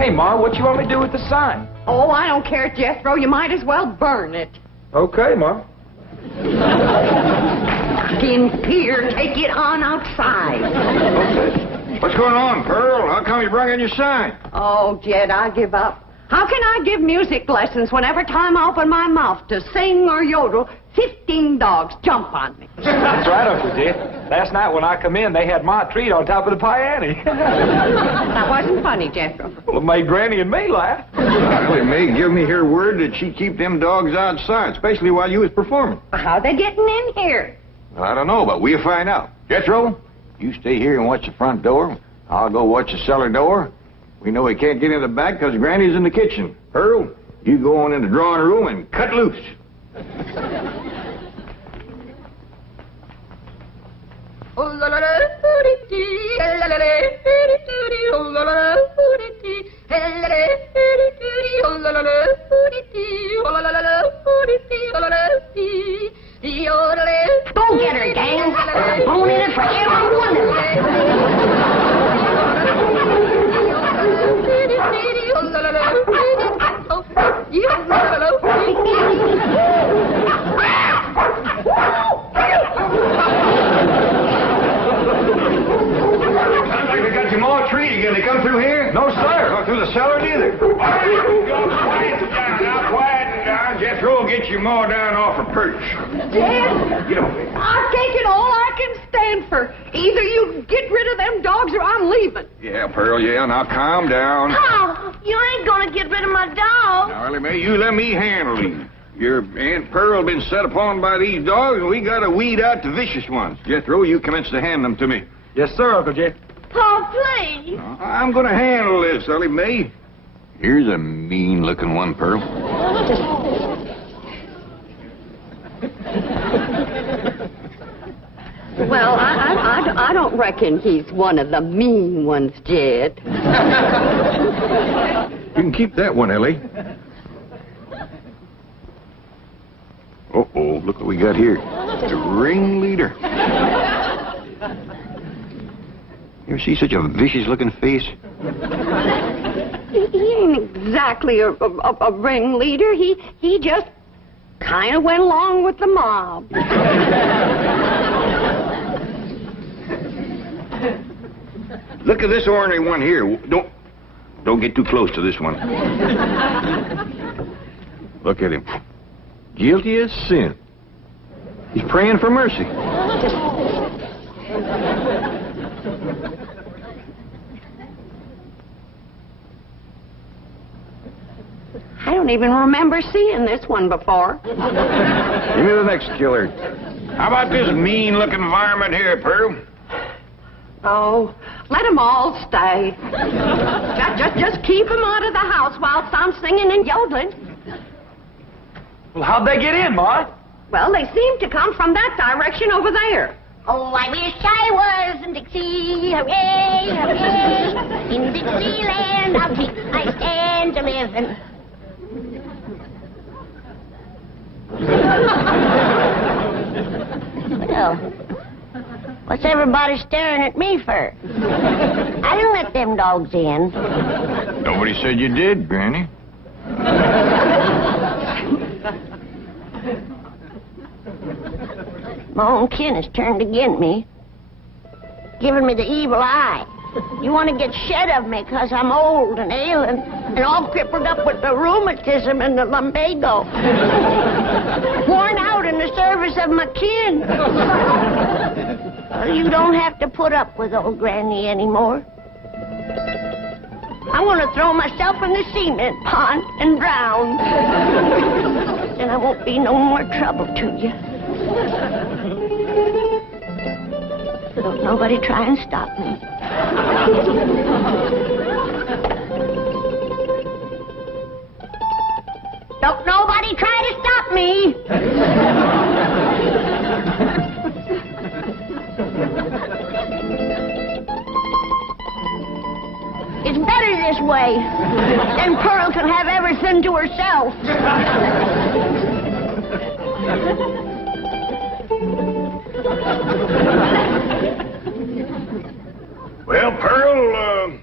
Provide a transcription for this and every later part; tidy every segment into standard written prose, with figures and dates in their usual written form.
Hey, Ma, what you want me to do with the sign? Oh, I don't care, Jethro. You might as well burn it. Okay, Ma. In here, take it on outside. Okay. What's going on, Pearl? How come you brought in your sign? Oh, Jed, I give up. How can I give music lessons when every time I open my mouth to sing or yodel, 15 dogs jump on me? That's right, Uncle Jed. Last night when I come in, they had my treat on top of the piano. That wasn't funny, Jethro. Well, it made Granny and me laugh. Well, it may give me her word that she'd keep them dogs outside, especially while you was performing. How they getting in here? Well, I don't know, but we'll find out. Jethro, you stay here and watch the front door. I'll go watch the cellar door. We know he can't get in the back because Granny's in the kitchen. Pearl, you go on in the drawing room and cut loose. Go get her, gang. I'm going in it for every one of them. Sounds like they got your more treat again. They come through here? No, sir. Or through the cellar, neither. Quiet down now, quiet down. Jethro will get you more down off her perch. Jed, Get over there. I've taken all I can stand for. Either you get rid of them dogs or I'm leaving. Yeah, Pearl, yeah. Now calm down. Oh, you ain't gonna get rid of my dog. Now, Ellie Mae, you let me handle these. Your Aunt Pearl been set upon by these dogs, and we gotta weed out the vicious ones. Jethro, you commence to hand them to me. Yes, sir, Uncle Jed. Pa, please. I'm gonna handle this, Ellie Mae. Here's a mean-looking one, Pearl. Well, I don't reckon he's one of the mean ones, Jed. You can keep that one, Ellie. Uh-oh, look what we got here. The ringleader. You ever see such a vicious-looking face? He ain't exactly a ringleader. He just kind of went along with the mob. Look at this ornery one here. Don't get too close to this one. Look at him. Guilty as sin. He's praying for mercy. I don't even remember seeing this one before. Give me the next killer. How about this mean-looking varmint here, Pearl? Oh, let them all stay. Just keep them out of the house whilst I'm singing and yodeling. Well, how'd they get in, Ma? Well, they seem to come from that direction over there. Oh, I wish I was in Dixie, hooray, hooray. In Dixieland, I'll keep I stand to living. Well, what's everybody staring at me for? I didn't let them dogs in. Nobody said you did, Granny. My own kin has turned against me, giving me the evil eye. You want to get shed of me because I'm old and ailing and all crippled up with the rheumatism and the lumbago. Worn out in the service of my kin. Well, you don't have to put up with old Granny anymore. I want to throw myself in the cement pond and drown. Then I won't be no more trouble to you. So don't nobody try and stop me. Don't nobody try to stop me. It's better this way. Then Pearl can have everything to herself. Well, Pearl,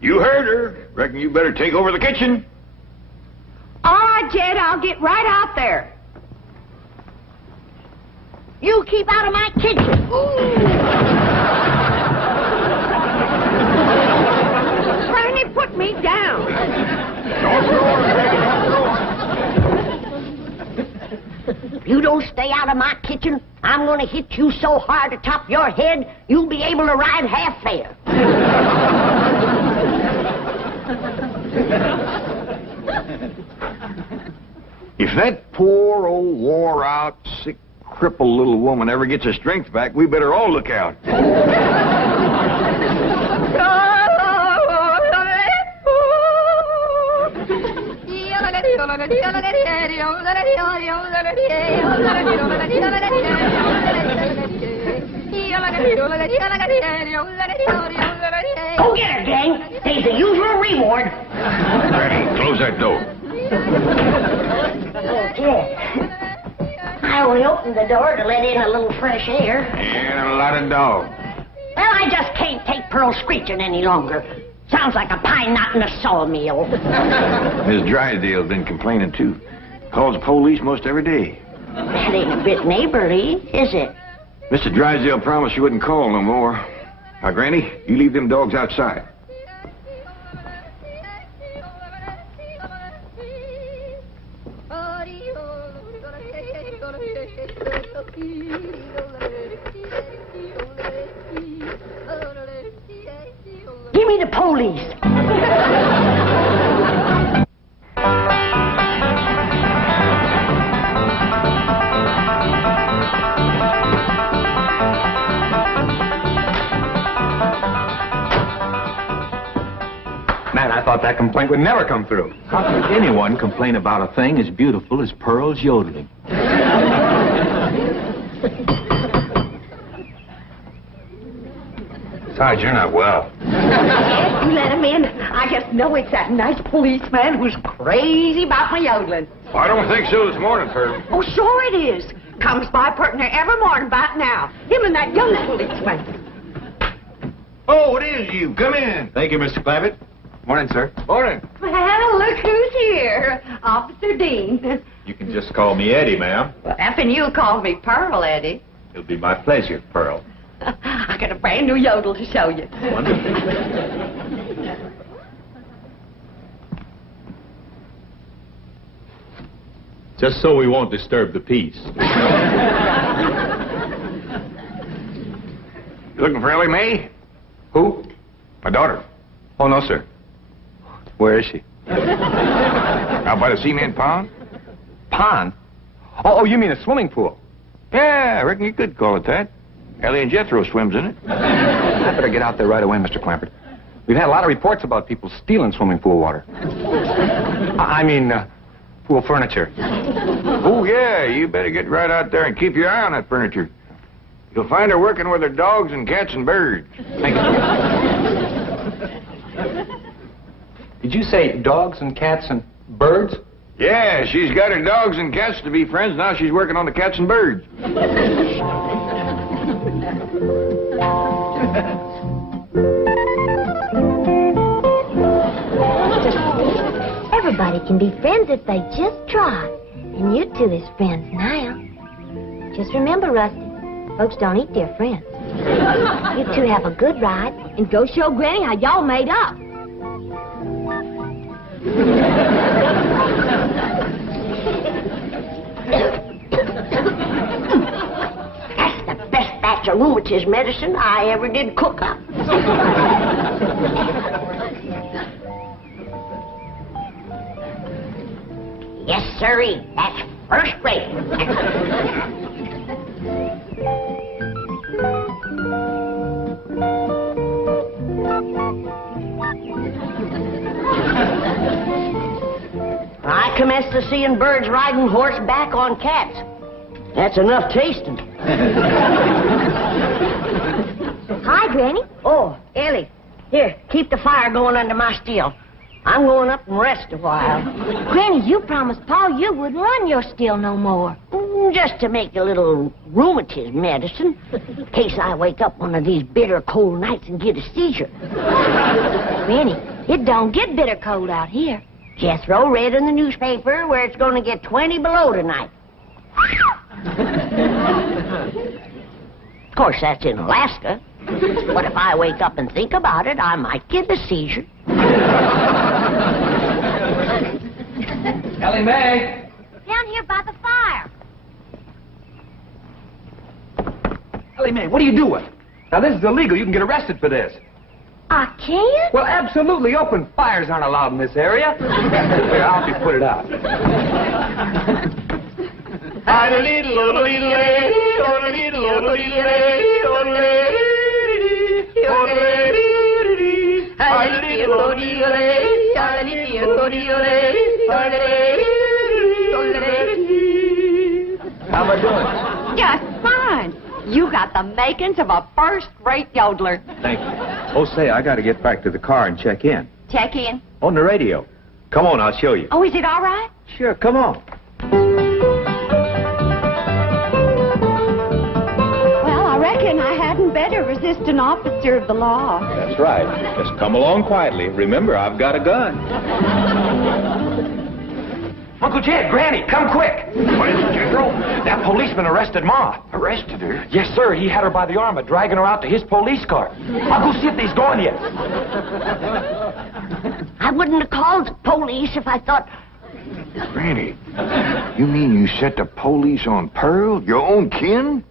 You heard her. Reckon you better take over the kitchen. All right, Jed, I'll get right out there. You keep out of my kitchen. Granny, put me down. If you don't stay out of my kitchen, I'm going to hit you so hard atop your head, you'll be able to ride half fare. If that poor old wore-out, sick, crippled little woman ever gets her strength back, we better all look out. Go get her, gang. There's the usual reward. Granny, close that door. Okay. I only opened the door to let in a little fresh air. And a lot of dogs. Well, I just can't take Pearl screeching any longer. Sounds like a pine knot in a sawmill. Miss Drysdale's been complaining, too. Calls the police most every day. That ain't a bit neighborly, is it? Mr. Drysdale promised she wouldn't call no more. Now, Granny, you leave them dogs outside. Give me the police. Man, I thought that complaint would never come through. How could anyone complain about a thing as beautiful as Pearl's yodeling? Besides, you're not well. Yes, you let him in. I just know it's that nice policeman who's crazy about my yodeling. I don't think so this morning, Pearl. Oh, sure it is. Comes by partner every morning about now. Him and that young policeman. Oh, it is you. Come in. Thank you, Mr. Clampett. Morning, sir. Morning. Well, look who's here. Officer Dean. You can just call me Eddie, ma'am. Well, effing you called me Pearl, Eddie. It'll be my pleasure, Pearl. I got a brand new yodel to show you. Wonderful. Just so we won't disturb the peace. You looking for Ellie Mae? Who? My daughter. Oh, no, sir. Where is she? Out by the cement pond? Pond? Oh, you mean a swimming pool? Yeah, I reckon you could call it that. Ellie and Jethro swims in it. I better get out there right away, Mr. Clampett. We've had a lot of reports about people stealing swimming pool water. I mean, pool furniture. Oh, yeah, you better get right out there and keep your eye on that furniture. You'll find her working with her dogs and cats and birds. Thank you. Did you say dogs and cats and birds? Yeah, she's got her dogs and cats to be friends. Now she's working on the cats and birds. Everybody can be friends if they just try. And you two is friends now. Just remember, Rusty, folks don't eat their friends. You two have a good ride and go show Granny how y'all made up. That's the best batch of rheumatism medicine I ever did cook up. Yes, sirree. That's first rate. I commenced to seeing birds riding horseback on cats. That's enough tasting. Hi, Granny. Oh, Ellie, here, keep the fire going under my still. I'm going up and rest a while. Granny, you promised Pa you wouldn't run your still no more. Just to make a little rheumatism medicine, in case I wake up one of these bitter cold nights and get a seizure. Granny, It don't get bitter cold out here. Jethro read in the newspaper where it's going to get 20 below tonight. Of course, that's in Alaska. But if I wake up and think about it, I might get a seizure. Ellie Mae! Down here by the fire. Ellie Mae, what are you doing? Now, this is illegal. You can get arrested for this. I can't? Well, absolutely. Open fires aren't allowed in this area. Here, I'll help you put it out. How am I doing? Just fine. You got the makings of a first-rate yodeler. Thank you. Oh, say, I got to get back to the car and check in. Check in. On the radio. Come on, I'll show you. Oh, is it all right? Sure, come on. Well, I reckon I hadn't better resist an officer of the law. That's right. Just come along quietly. Remember, I've got a gun. Uncle Jed, Granny, come quick. What is it, General? That policeman arrested Ma. Arrested her? Yes, sir. He had her by the arm and dragging her out to his police car. I'll go see if he's gone yet. I wouldn't have called the police if I thought... Granny, you mean you set the police on Pearl, your own kin?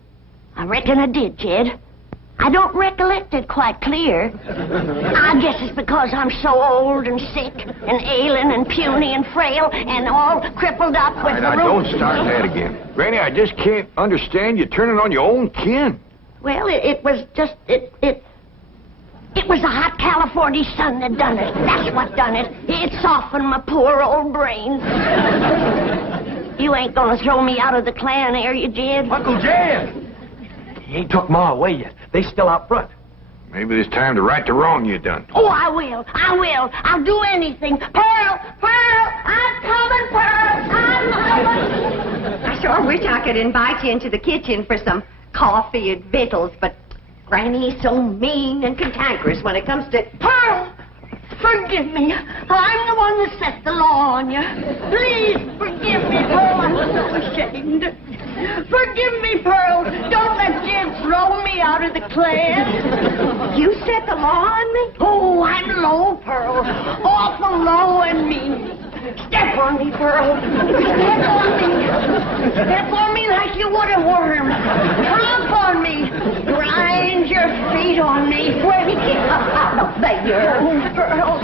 I reckon I did, Jed. I don't recollect it quite clear. I guess it's because I'm so old and sick and ailing and puny and frail and all crippled up with the Now, don't start that again. Granny, I just can't understand you turning on your own kin. Well, it was just... It was the hot California sun that done it. That's what done it. It softened my poor old brain. You ain't gonna throw me out of the clan, are you, Jed? Uncle Jed! He ain't took Ma away yet. They still out front. Maybe it's time to right the wrong you done. Oh, I will. I'll do anything. Pearl! I'm coming, Pearl! I'm coming! I sure wish I could invite you into the kitchen for some coffee and victuals, but Granny's so mean and cantankerous when it comes to... Pearl! Forgive me. I'm the one that set the law on you. Please forgive me, Pearl. I'm so ashamed. Forgive me, Pearl. Don't let Jim throw me out of the clan. You set the law on me? Oh, I'm low, Pearl. Awful low and mean. Step on me, Pearl. Step on me. Step on me like you would a worm. Trump on me. Grind your feet on me. Wait out of there, Pearl.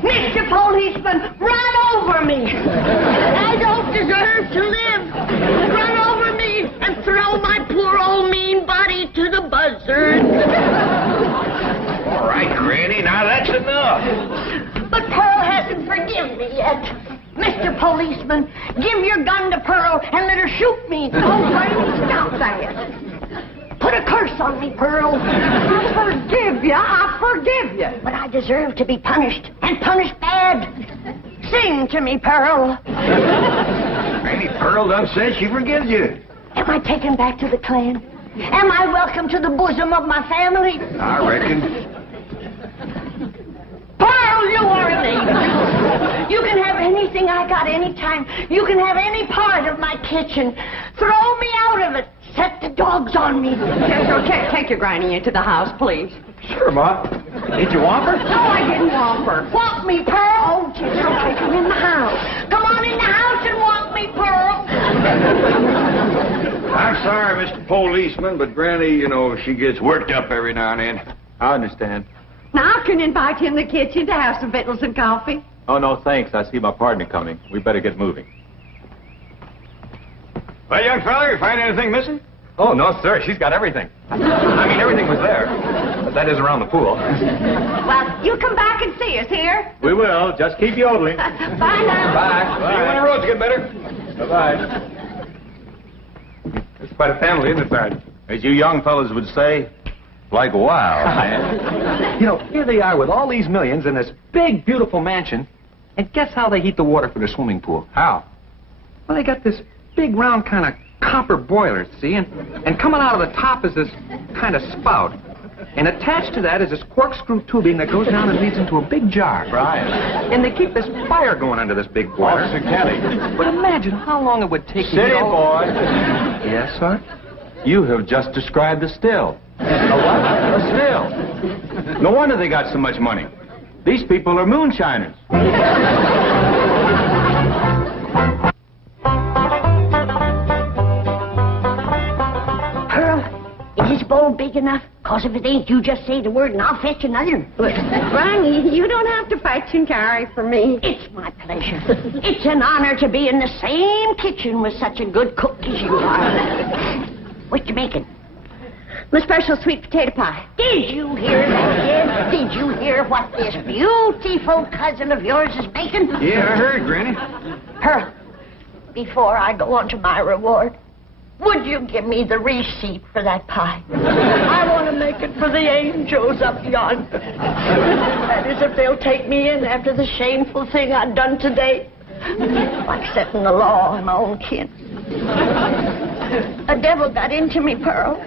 Mr. Policeman, run over me. I don't deserve to live. Run over me and throw my poor old mean body to the buzzard. All right, Granny, now that's enough. But Pearl hasn't forgiven me yet. Mr. Policeman, give your gun to Pearl and let her shoot me. Oh, Granny, stop that. Put a curse on me, Pearl. I forgive you. But I deserve to be punished, and punished bad. Sing to me, Pearl. Granny, Pearl done said she forgives you. Am I taken back to the clan? Am I welcome to the bosom of my family? I reckon. Pearl, you are an angel. You can have anything I got anytime. You can have any part of my kitchen. Throw me out of it. Set the dogs on me. Yes, okay. Take your Granny into the house, please. Sure, Ma. Did you want her? No, I didn't want her. Walk me, Pearl. Oh, just take her in the house. Come on in the house and walk me, Pearl. I'm sorry, Mr. Policeman, but Granny, you know, she gets worked up every now and then. I understand. Now I can invite you in the kitchen to have some victuals and coffee. Oh, no, thanks. I see my partner coming. We better get moving. Well, young fella, you find anything missing? Oh, no, sir. She's got everything. I mean, everything was there. But that is around the pool. Well, you come back and see us here. We will. Just keep yodeling. Bye now. Bye. See you when the roads get better. Bye-bye. It's quite a family, isn't it, Bard? As you young fellas would say, like wow. You know, here they are with all these millions in this big, beautiful mansion. And guess how they heat the water for their swimming pool? How? Well, they got this big, round kind of copper boiler, see? And coming out of the top is this kind of spout. And attached to that is this corkscrew tubing that goes down and leads into a big jar. Right. And they keep this fire going under this big boiler. Officer Kelly. But imagine how long it would take to City get all... boy. Yes, sir? You have just described a still. A what? A still. No wonder they got so much money. These people are moonshiners. Is this bowl big enough? Cause if it ain't, you just say the word and I'll fetch another. Granny, you don't have to fetch and carry for me. It's my pleasure. It's an honor to be in the same kitchen with such a good cook as you are. What you making? My special sweet potato pie. Did you hear that, kid? Did you hear what this beautiful cousin of yours is making? Yeah, I heard, Granny. Pearl, before I go on to my reward, would you give me the receipt for that pie? I want to make it for the angels up yonder. That is, if they'll take me in after the shameful thing I've done today. Like setting the law on my own kin. A devil got into me, Pearl.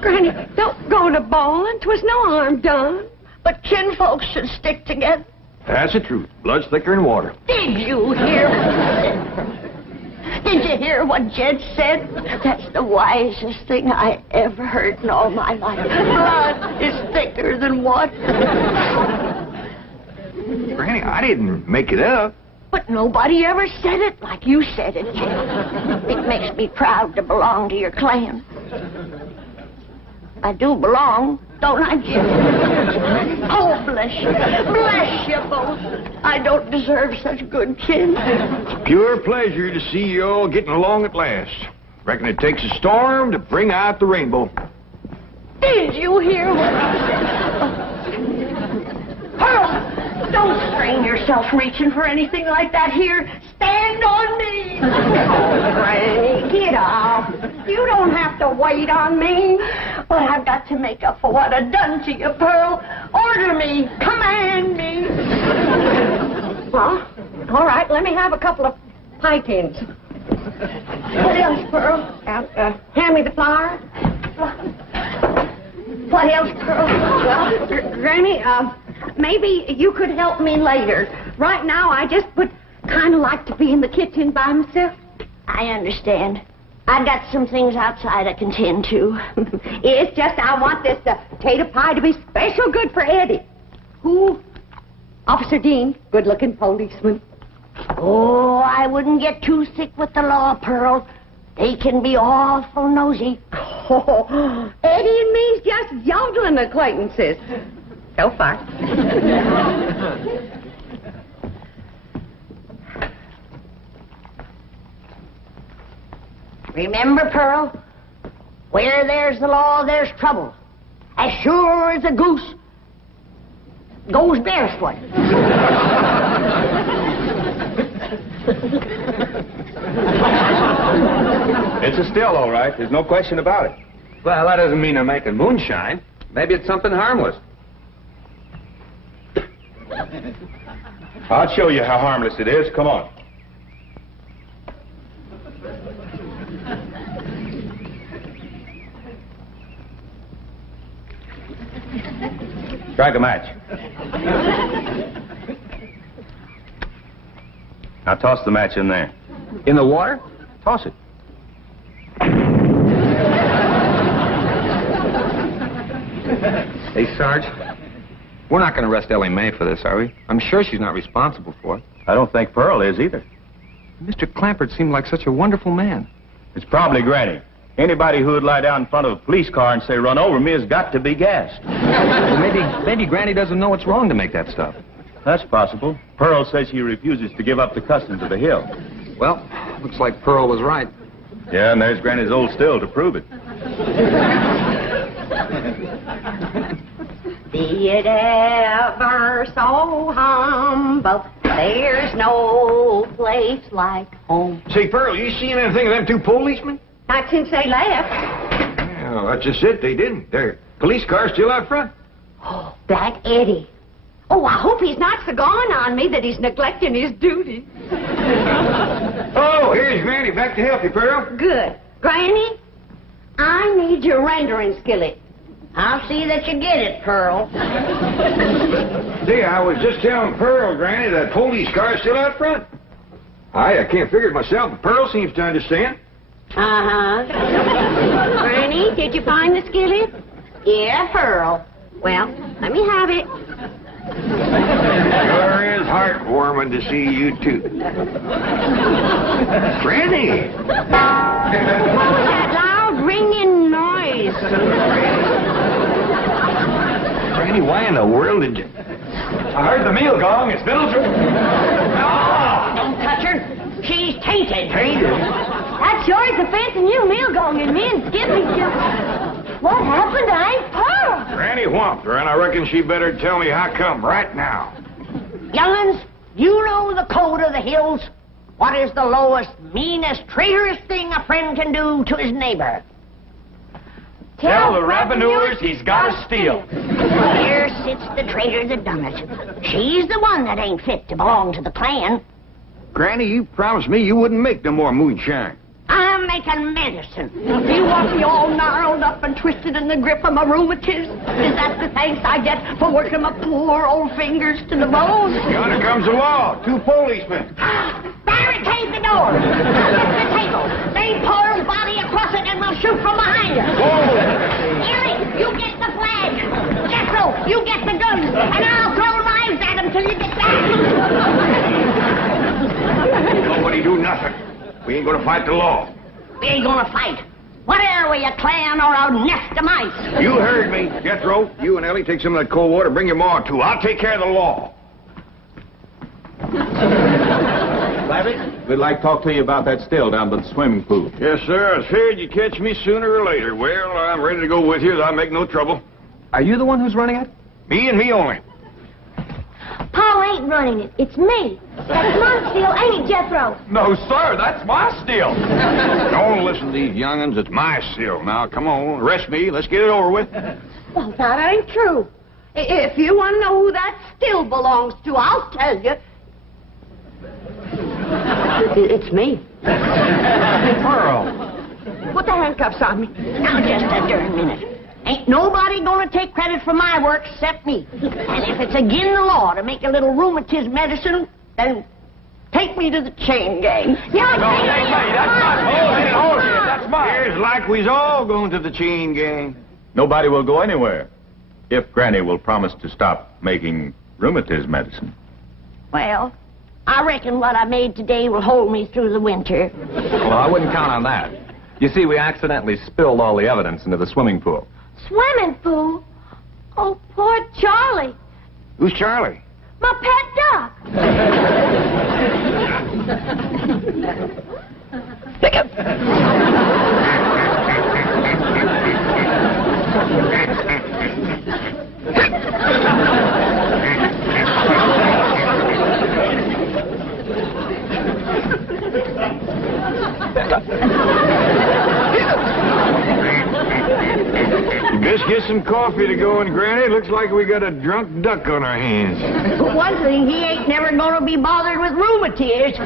Granny, don't go to bawling. 'Twas no harm done. But kinfolks should stick together. That's the truth. Blood's thicker than water. Did you hear what I said, Pearl? Did you hear what Jed said? That's the wisest thing I ever heard in all my life. Blood is thicker than water. Granny, I didn't make it up. But nobody ever said it like you said it, Jed. It makes me proud to belong to your clan. I do belong, don't I, Jed? Oh, bless you. Bless you both. I don't deserve such good kin. Pure pleasure to see you all getting along at last. Reckon it takes a storm to bring out the rainbow. Did you hear what I said? Pearl! Don't strain yourself reaching for anything like that here. Stand on me. Oh, Granny, get up. You don't have to wait on me. But I've got to make up for what I've done to you, Pearl. Order me. Command me. Well, all right, let me have a couple of pie tins. What else, Pearl? Hand me the flour. What else, Pearl? Well, Granny, maybe you could help me later. Right now, I just would kind of like to be in the kitchen by myself. I understand. I've got some things outside I can tend to. It's just I want this potato pie to be special good for Eddie. Who? Officer Dean, good-looking policeman. Oh, I wouldn't get too thick with the law, Pearl. They can be awful nosy. Oh, Eddie and me's just yodeling acquaintances. So far. Remember, Pearl, where there's the law, there's trouble. As sure as a goose goes barefoot. It's a still, all right. There's no question about it. Well, that doesn't mean they're making moonshine. Maybe it's something harmless. I'll show you how harmless it is. Come on. Strike a match. Now toss the match in there. In the water? Toss it. Hey, Sarge, we're not going to arrest Ellie Mae for this, are we? I'm sure she's not responsible for it. I don't think Pearl is either. Mr. Clampert seemed like such a wonderful man. It's probably Granny. Anybody who would lie down in front of a police car and say, "Run over me," has got to be gassed. Well, maybe Granny doesn't know it's wrong to make that stuff. That's possible. Pearl says she refuses to give up the customs of the hill. Well, looks like Pearl was right. Yeah, and there's Granny's old still to prove it. Be it ever so humble, there's no place like home. Say, Pearl, you seen anything of them two policemen? Not since they left. Well, that's just it. They didn't. Their police car's still out front. Oh, Black Eddie. Oh, I hope he's not so gone on me that he's neglecting his duty. Oh, here's Granny. Back to help you, Pearl. Good. Granny, I need your rendering skillet. I'll see that you get it, Pearl. See, I was just telling Pearl, Granny, that police car's still out front. I can't figure it myself, but Pearl seems to understand. Uh-huh. Granny, did you find the skillet? Yeah, Pearl. Well, let me have it. Sure is heartwarming to see you two. Granny! What was that loud ringing noise? Granny, why in the world did you... I heard the meal gong. It's Middleton. Don't touch her. She's tainted. Tainted? That sure is a fancy new meal going, and me and Skippy just... What happened to Aunt Pearl? Granny whomped her, and I reckon she better tell me how come right now. Young'uns, you know the code of the hills. What is the lowest, meanest, traitorous thing a friend can do to his neighbor? Tell the revenuers he's got to steal. Here sits the traitor that done it. She's the one that ain't fit to belong to the clan. Granny, you promised me you wouldn't make no more moonshine. I'm making medicine. You want me all gnarled up and twisted in the grip of my rheumatism? Is that the thanks I get for working my poor old fingers to the bone? Yonder comes the law. 2 policemen. Barricade the door. Get the table. Lay Pearl's body across it and we'll shoot from behind her. Ellys, you get the flag. Jethro, you get the guns. And I'll throw knives at him till you get back. Nobody do nothing. We ain't gonna fight the law. We ain't gonna fight. What are we, a clan or a nest of mice? You heard me. Jethro, you and Ellie take some of that cold water. Bring your ma, too. I'll take care of the law. Larry, we'd like to talk to you about that still down by the swimming pool. Yes, sir. I was feared you'd catch me sooner or later. Well, I'm ready to go with you. I'll make no trouble. Are you the one who's running it? Me and me only. Paul ain't running it. It's me. That's my steal, ain't it, Jethro? No, sir, that's my still. Don't listen to these young'uns. It's my seal. Now, come on. Arrest me. Let's get it over with. Well, that ain't true. If you want to know who that still belongs to, I'll tell you. It's me. Pearl. Put the handcuffs on me. Now, just a darn minute. Ain't nobody gonna take credit for my work except me. And if it's again the law to make a little rheumatism medicine, then take me to the chain gang. No, that's mine. That's mine. Hold it. That's mine. Here's like we's all going to the chain gang. Nobody will go anywhere if Granny will promise to stop making rheumatism medicine. Well, I reckon what I made today will hold me through the winter. Well, I wouldn't count on that. You see, we accidentally spilled all the evidence into the swimming pool. Swimming pool? Oh, poor Charlie. Who's Charlie? My pet duck. Best get some coffee to go in, Granny. Looks like we got a drunk duck on our hands. For one thing, he ain't never gonna be bothered with rheumatiz.